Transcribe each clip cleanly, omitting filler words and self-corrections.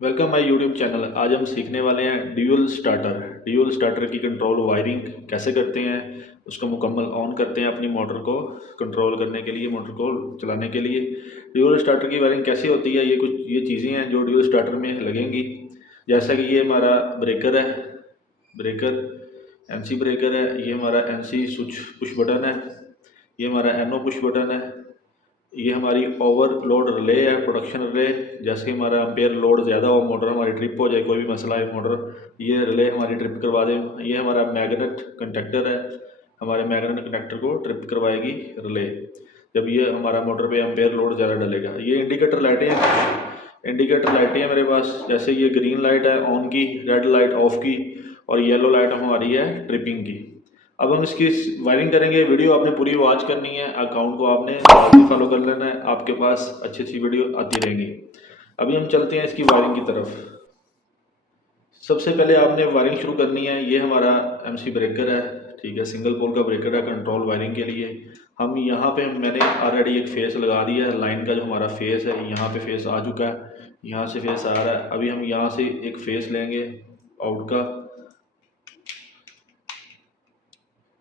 Welcome my YouTube channel. आज हम सीखने वाले हैं ड्यूल स्टार्टर की कंट्रोल वायरिंग कैसे करते हैं, उसको मुकम्मल ऑन करते हैं अपनी मोटर को कंट्रोल करने के लिए, मोटर को चलाने के लिए। ड्यूल स्टार्टर की वायरिंग कैसी होती है, ये चीज़ें हैं जो ड्यूल स्टार्टर में लगेंगी। जैसा कि ये हमारा ब्रेकर है, ब्रेकर एनसी ब्रेकर है, ये हमारा एनसी स्विच पुश बटन है, ये हमारा एनओ पुश बटन है, ये हमारी ओवरलोड रिले है, प्रोडक्शन रिले। जैसे कि हमारा एम्पेयर लोड ज़्यादा हो, मोटर हमारी ट्रिप हो जाए, कोई भी मसला है मोटर, ये रिले हमारी ट्रिप करवा दे। ये हमारा मैग्नेट कंडक्टर है, हमारे मैग्नेट कंडक्टर को ट्रिप करवाएगी रिले जब ये हमारा मोटर पे एम्पेयर लोड ज़्यादा डलेगा। ये इंडिकेटर लाइटें हैं मेरे पास। जैसे ये ग्रीन लाइट है ऑन की, रेड लाइट ऑफ की, और येलो लाइट हमारी है ट्रिपिंग की। अब हम इसकी वायरिंग करेंगे। वीडियो आपने पूरी वॉच करनी है, अकाउंट को आपने फॉलो कर लेना है, आपके पास अच्छी अच्छी वीडियो आती रहेंगी। अभी हम चलते हैं इसकी वायरिंग की तरफ। सबसे पहले आपने वायरिंग शुरू करनी है। ये हमारा एमसी ब्रेकर है, ठीक है, सिंगल पोल का ब्रेकर है कंट्रोल वायरिंग के लिए। हम यहाँ पे मैंने ऑलरेडी एक फेस लगा दिया है, लाइन का जो हमारा फेस है, यहाँ पे फेस आ चुका है, यहाँ से फेस आ रहा है। अभी हम यहाँ से एक फेस लेंगे आउट का,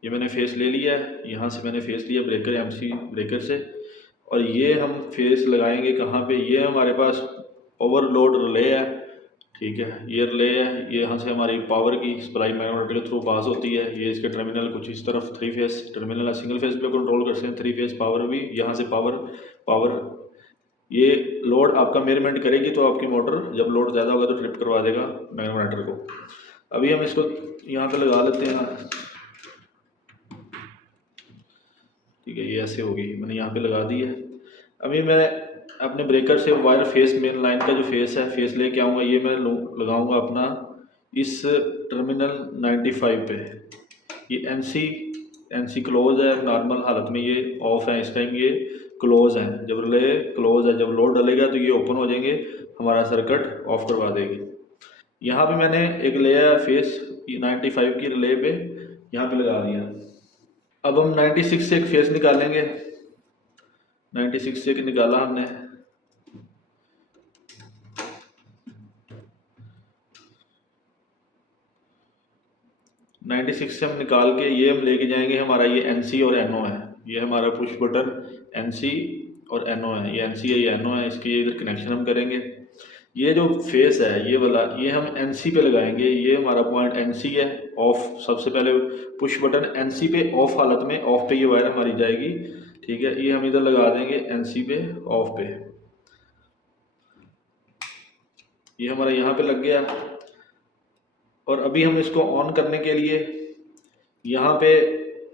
ये मैंने फेस ले लिया है, यहाँ से मैंने फेस लिया ब्रेकर एमसी ब्रेकर से। और ये हम फेस लगाएंगे कहाँ पे, ये हमारे पास ओवरलोड रिले है, ठीक है, ये रिले है। ये यहाँ से हमारी पावर की सप्लाई मैग्नेट के थ्रू पास होती है। ये इसके टर्मिनल कुछ इस तरफ थ्री फेस टर्मिनल है, सिंगल फेस पे कंट्रोल करते हैं, थ्री फेस पावर भी यहाँ से पावर ये लोड आपका मेजरमेंट करेगी, तो आपकी मोटर जब लोड ज़्यादा होगा तो ट्रिप करवा देगा मैग्नेटर को। अभी हम इसको यहाँ पे लगा लेते हैं, ठीक है, ये ऐसे होगी, मैंने यहाँ पे लगा दी है। अभी मैं अपने ब्रेकर से वायर फेस मेन लाइन का जो फेस है, फेस लेके आऊँगा। ये मैं लगाऊंगा अपना इस टर्मिनल 95 पे। ये एनसी क्लोज है, नॉर्मल हालत में ये ऑफ है, इस टाइम ये क्लोज है। जब रिले क्लोज है, जब लोड डलेगा तो ये ओपन हो जाएंगे, हमारा सर्किट ऑफ करवा देगी। यहाँ पे मैंने एक लिया फेस 95 की रिले पे, यहाँ पे लगा दिया। अब हम 96 से एक फेस निकालेंगे, 96 से एक निकाला हमने। नाइन्टी सिक्स से हम निकाल के ये हम लेके जाएंगे, हमारा ये एनसी और एनओ है, ये हमारा पुश बटन एनसी और एनओ है, ये एनसी है ये एनओ है, इसकी इधर कनेक्शन हम करेंगे। ये जो फेस है ये वाला, ये हम एनसी पे लगाएंगे। ये हमारा पॉइंट एनसी है, ऑफ। सबसे पहले पुश बटन एनसी पे ऑफ हालत में, ऑफ पे ये वायर हमारी जाएगी, ठीक है। ये हम इधर लगा देंगे एनसी पे, ऑफ पे, ये हमारा यहाँ पे लग गया। और अभी हम इसको ऑन करने के लिए यहाँ पे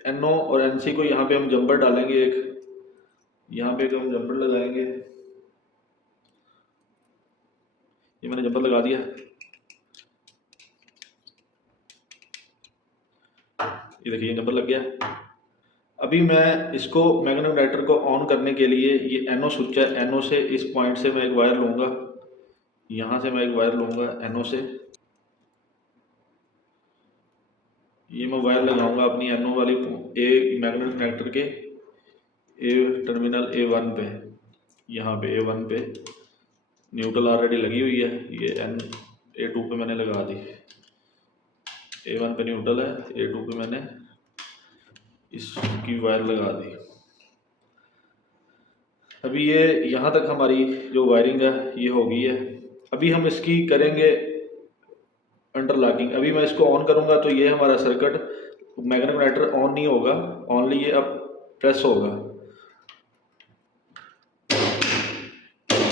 एनओ और एनसी को यहाँ पे हम जंपर डालेंगे एक, यहाँ पे हम जंपर लगाएंगे। ये मैंने जंपर लगा दिया, ये देखिए जंपर लग गया। अभी मैं इसको मैग्नेटाइटर को ऑन करने के लिए, ये एनओ स्विच है, एनओ से इस पॉइंट से मैं एक वायर लूँगा, यहाँ से मैं एक वायर लूँगा एनओ से, ये मैं वायर लगाऊंगा अपनी एनओ वाली ए मैग्नेट कनेक्टर के ए टर्मिनल A1 पे, यहाँ पे A1 पे न्यूट्रल ऑलरेडी लगी हुई है, ये A2 पे मैंने लगा दी। A1 पे न्यूट्रल है, A2 पे मैंने इसकी वायर लगा दी। अभी ये यहाँ तक हमारी जो वायरिंग है ये हो गई है। अभी हम इसकी करेंगे अंडरलॉकिंग। अभी मैं इसको ऑन करूँगा तो ये हमारा सर्किट मैग्नेट कनेक्टर ऑन नहीं होगा, ओनली ये अब प्रेस होगा,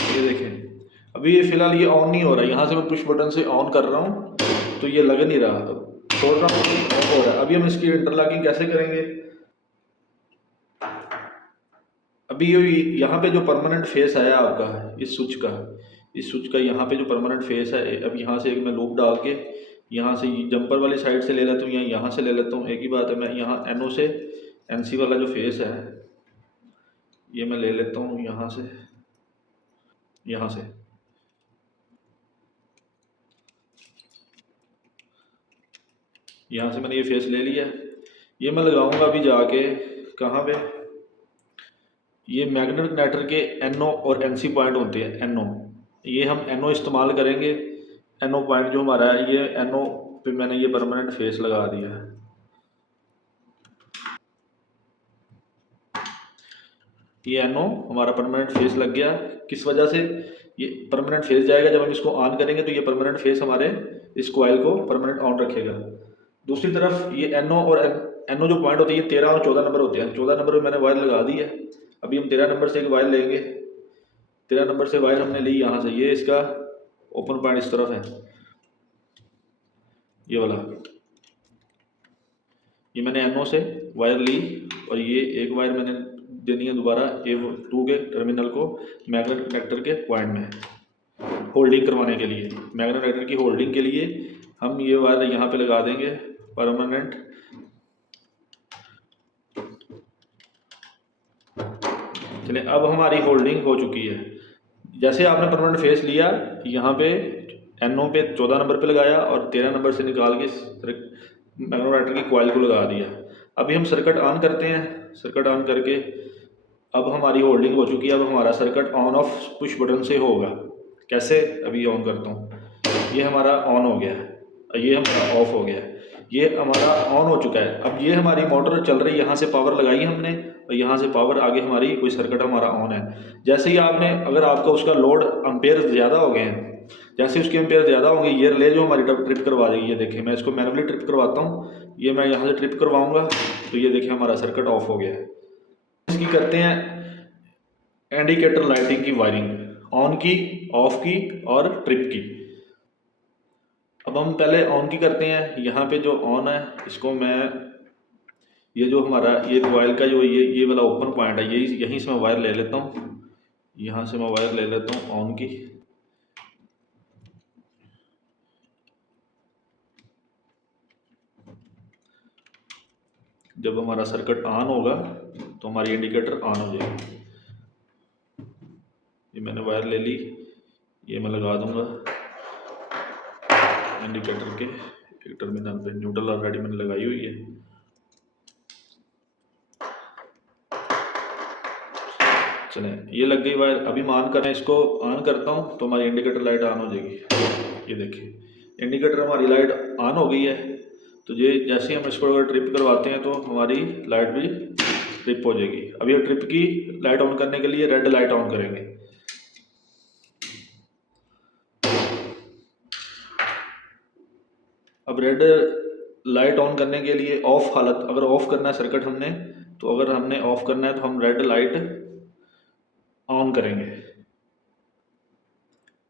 ये देखें। अभी ये फिलहाल ये ऑन नहीं हो रहा है, यहाँ से मैं पुश बटन से ऑन कर रहा हूँ तो ये लग नहीं रहा, छोड़ रहा हूँ तो ऑफ हो रहा है। अभी हम इसकी इंटरलॉकिंग कैसे करेंगे। अभी यहाँ पे जो परमानेंट फेस आया आपका इस स्विच का यहाँ पे जो परमानेंट फेस है, अब यहाँ से एक मैं लूप डाल के यहाँ से जंपर वाली साइड से ले लेता हूँ या यहाँ से ले लेता हूँ, एक ही बात है। मैं यहाँ एनओ से एनसी वाला जो फेस है ये मैं ले लेता हूँ यहाँ से, यहाँ से मैंने ये फेस ले लिया। ये मैं लगाऊंगा अभी जाके कहाँ पे, ये मैग्नेट कनेक्टर के एनओ और एनसी पॉइंट होते हैं, एनओ ये हम NO इस्तेमाल करेंगे। NO पॉइंट जो हमारा है, ये NO पे मैंने ये परमानेंट फेस लगा दिया है। ये NO हमारा परमानेंट फेस लग गया। किस वजह से? ये परमानेंट फेस जाएगा, जब हम इसको ऑन करेंगे तो ये परमानेंट फेस हमारे इस कॉइल को परमानेंट ऑन रखेगा। दूसरी तरफ ये NO और NO जो पॉइंट होते हैं, ये 13 और 14 नंबर होते हैं। 14 नंबर में मैंने वायर लगा दी है। अभी हम 13 नंबर से एक वायर लेंगे। 13 नंबर से वायर हमने ली यहाँ से, ये इसका ओपन पॉइंट इस तरफ है, ये वाला। ये मैंने NO से वायर ली और ये एक वायर मैंने देनी है दोबारा A2 के टर्मिनल को मैग्नेट कनेक्टर के पॉइंट में होल्डिंग करवाने के लिए। मैग्नेट कनेक्टर की होल्डिंग के लिए हम ये वायर यहाँ पे लगा देंगे परमानेंट। चलिए, अब हमारी होल्डिंग हो चुकी है। जैसे आपने परमानेंट फेस लिया, यहाँ पे NO पे 14 नंबर पे लगाया और 13 नंबर से निकाल के मैग्नेटोमीटर की कॉइल को लगा दिया। अभी हम सर्किट ऑन करते हैं। सर्किट ऑन करके अब हमारी होल्डिंग हो चुकी है। अब हमारा circuit on off push button से होगा। कैसे? अभी ऑन करता हूँ। ये हमारा ऑन हो गया है, ये हमारा ऑफ हो गया है, ये हमारा ऑन हो चुका है। अब ये हमारी मोटर चल रही है, यहाँ से पावर लगाई हमने और यहाँ से पावर आगे हमारी कोई सर्किट हमारा ऑन है। जैसे ही आपने, अगर आपका उसका लोड अम्पेयर ज़्यादा हो गए हैं, जैसे उसके एम्पेयर ज़्यादा होंगे, ये रिले जो हमारी ट्रिप करवा देगी। ये देखिए, मैं इसको मैनुअली ट्रिप करवाता हूँ। ये मैं यहाँ से ट्रिप करवाऊँगा तो ये देखिए हमारा सर्किट ऑफ हो गया है। इसकी करते हैं इंडिकेटर लाइटिंग की वायरिंग, ऑन की, ऑफ की और ट्रिप की। अब हम पहले ऑन की करते हैं। यहाँ पे जो ऑन है, इसको मैं, ये जो हमारा ये कॉइल का जो ये वाला ओपन पॉइंट है, यहीं से मैं वायर ले लेता हूँ। यहाँ से मैं वायर ले लेता हूँ ऑन की। जब हमारा सर्किट ऑन होगा तो हमारी इंडिकेटर ऑन हो जाएगी। ये मैंने वायर ले ली, ये मैं लगा दूंगा इंडिकेटर के एक टर्मिनल पे। न्यूट्रल ऑलरेडी मैंने लगाई हुई है। चलें, ये लग गई वायर। अभी मैं ऑन करना, इसको ऑन करता हूँ तो हमारी इंडिकेटर लाइट ऑन हो जाएगी। ये देखिए, इंडिकेटर हमारी लाइट ऑन हो गई है। तो ये जैसे ही हम इसको अगर ट्रिप करवाते हैं तो हमारी लाइट भी ट्रिप हो जाएगी। अब ये ट्रिप की लाइट ऑन करने के लिए रेड लाइट ऑन करेंगे। अब रेड लाइट ऑन करने के लिए ऑफ हालत, अगर ऑफ करना है सर्किट हमने, तो अगर हमने ऑफ करना है तो हम रेड लाइट ऑन करेंगे।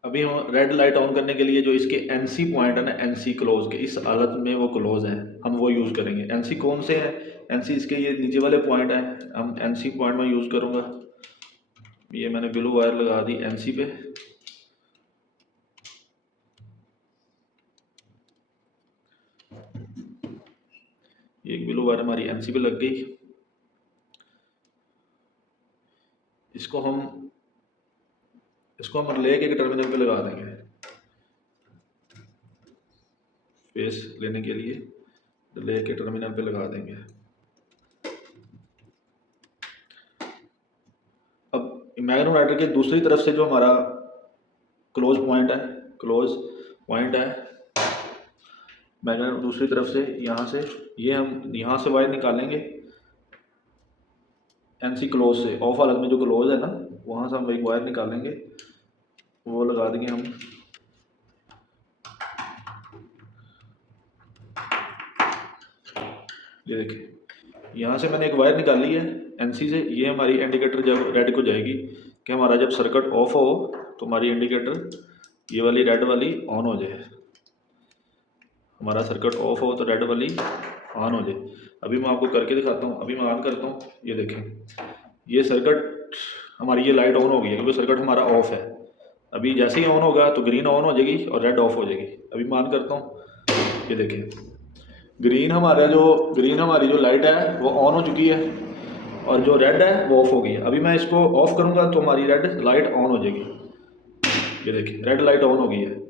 अभी हम रेड लाइट ऑन करने के लिए जो इसके NC पॉइंट है ना, NC क्लोज के, इस हालत में वो क्लोज है, हम वो यूज़ करेंगे। NC कौन से हैं? NC इसके ये नीचे वाले पॉइंट हैं, हम NC पॉइंट में यूज़ करूँगा। ये मैंने ब्लू वायर लगा दी NC पे। एक ब्लू वायर हमारी NC पे लग गई। इसको हम रिले के टर्मिनल पे लगा देंगे फेस लेने के लिए। रिले के टर्मिनल पे लगा देंगे। अब मैग्नेटोमीटर के दूसरी तरफ से जो हमारा क्लोज पॉइंट है, मैग्नेट दूसरी तरफ से यहाँ से, ये हम यहाँ से वायर निकालेंगे NC क्लोज से। ऑफ हालत में जो क्लोज है ना, वहाँ से हम एक वायर निकालेंगे, वो लगा देंगे हम। ये देखिए, यहाँ से मैंने एक वायर निकाली है NC से। ये हमारी इंडिकेटर जब रेड को जाएगी कि हमारा जब सर्किट ऑफ हो तो हमारी इंडिकेटर ये वाली रेड वाली ऑन हो जाए। हमारा सर्किट ऑफ हो तो रेड वाली ऑन हो जाए। अभी मैं आपको करके दिखाता हूँ। अभी मैं ऑन करता हूँ, ये देखें, ये सर्किट हमारी ये लाइट ऑन हो गई है क्योंकि सर्किट हमारा ऑफ है। अभी जैसे ही ऑन होगा तो ग्रीन ऑन हो जाएगी और रेड ऑफ हो जाएगी। अभी मैं ऑन करता हूँ, ये देखें, ग्रीन हमारी जो लाइट है वो ऑन हो चुकी है और जो रेड है वो ऑफ हो गई है। अभी मैं इसको ऑफ करूँगा तो हमारी रेड लाइट ऑन हो जाएगी। ये देखिए, रेड लाइट ऑन हो गई है।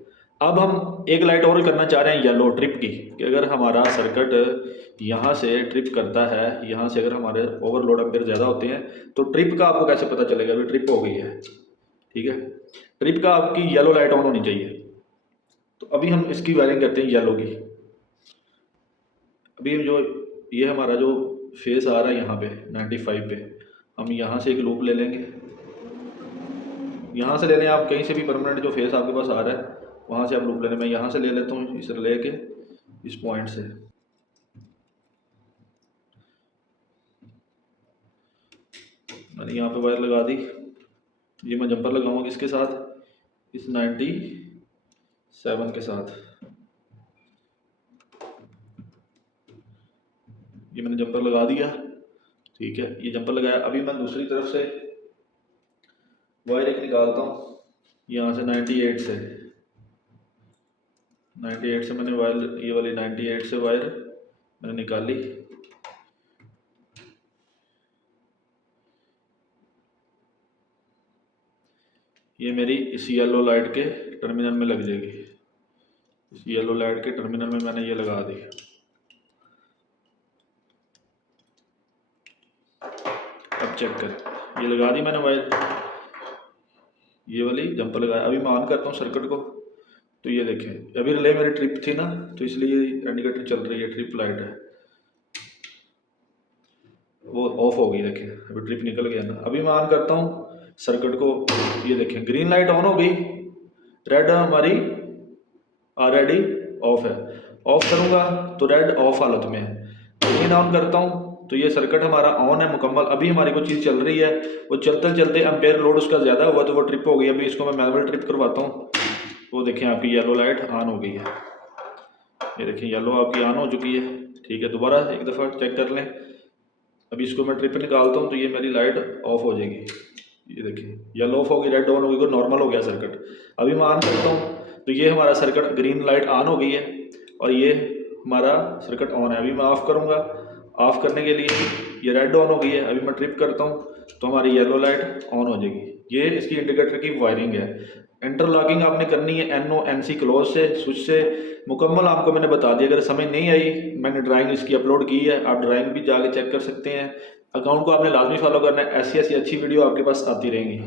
अब हम एक लाइट और करना चाह रहे हैं येलो ट्रिप की, कि अगर हमारा सर्किट यहाँ से ट्रिप करता है, यहाँ से अगर हमारे ओवरलोड एम्पेयर ज़्यादा होते हैं तो ट्रिप का आपको कैसे पता चलेगा? अभी ट्रिप हो गई है, ठीक है। ट्रिप का आपकी येलो लाइट ऑन होनी चाहिए। तो अभी हम इसकी वायरिंग करते हैं येलो की। अभी जो ये हमारा जो फेस आ रहा है यहाँ पे 95 पे, हम यहाँ से एक लूप ले लेंगे। यहाँ से ले लें आप, कहीं से भी परमानेंट जो फेस आपके पास आ रहा है वहाँ से आप लूप ले लें। मैं यहाँ से ले लेता हूँ, इस रिले के इस पॉइंट से। मैंने यहाँ पे वायर लगा दी। ये मैं जंपर लगाऊंगा किसके साथ, इस 97 के साथ। ये मैंने जंपर लगा दिया, ठीक है, ये जंपर लगाया। अभी मैं दूसरी तरफ से वायर एक निकालता हूँ, यहाँ से 98 से मैंने वायर, ये वाली 98 से वायर मैंने निकाली। ये मेरी इस येलो लाइट के टर्मिनल में लग जाएगी। इस येलो लाइट के टर्मिनल में मैंने ये लगा दी। अब चेक कर, ये लगा दी मैंने वायर, ये वाली जंपर लगाया। अभी मैं ऑन करता हूँ सर्किट को, तो ये देखें अभी रिले मेरी ट्रिप थी ना, तो इसलिए इंडिकेटर चल रही है, ट्रिप लाइट है, वो ऑफ हो गई। देखें अभी ट्रिप निकल गया ना। अभी मैं ऑन करता हूँ सर्किट को, ये देखें ग्रीन लाइट ऑन हो गई, रेड हमारी ऑलरेडी ऑफ है। ऑफ करूँगा तो रेड ऑफ हालत में है। ग्रीन ऑन करता हूँ तो ये सर्किट हमारा ऑन है मुकम्मल। अभी हमारी कोई चीज़ चल रही है, वो चलते चलते एम्पेयर लोड उसका ज़्यादा हुआ तो वो ट्रिप हो गई। अभी इसको मैं मैनुअल ट्रिप करवाता हूँ। वो देखें आपकी येलो लाइट ऑन हो गई है, ये देखें येलो आपकी ऑन हो चुकी है, ठीक है। दोबारा एक दफ़ा चेक कर लें। अभी इसको मैं ट्रिप निकालता हूँ तो ये मेरी लाइट ऑफ हो जाएगी। ये देखिए येलो ऑफ हो गई, रेड ऑन हो गई, नॉर्मल हो गया सर्किट। अभी मैं ऑन करता हूँ तो ये हमारा सर्किट ग्रीन लाइट ऑन हो गई है और ये हमारा सर्किट ऑन है। अभी मैं ऑफ़ करूँगा, ऑफ़ करने के लिए ये रेड ऑन हो गई है। अभी मैं ट्रिप करता हूँ तो हमारी येलो लाइट ऑन हो जाएगी। ये इसकी इंडिकेटर की वायरिंग है। इंटरलॉकिंग आपने करनी है NO/NC क्लोज से, स्विच से मुकम्मल आपको मैंने बता दिया। अगर समझ नहीं आई, मैंने ड्राइंग इसकी अपलोड की है, आप ड्राइंग भी जाके चेक कर सकते हैं। अकाउंट को आपने लाजमी फॉलो करना है, ऐसी ऐसी अच्छी वीडियो आपके पास आती रहेंगी।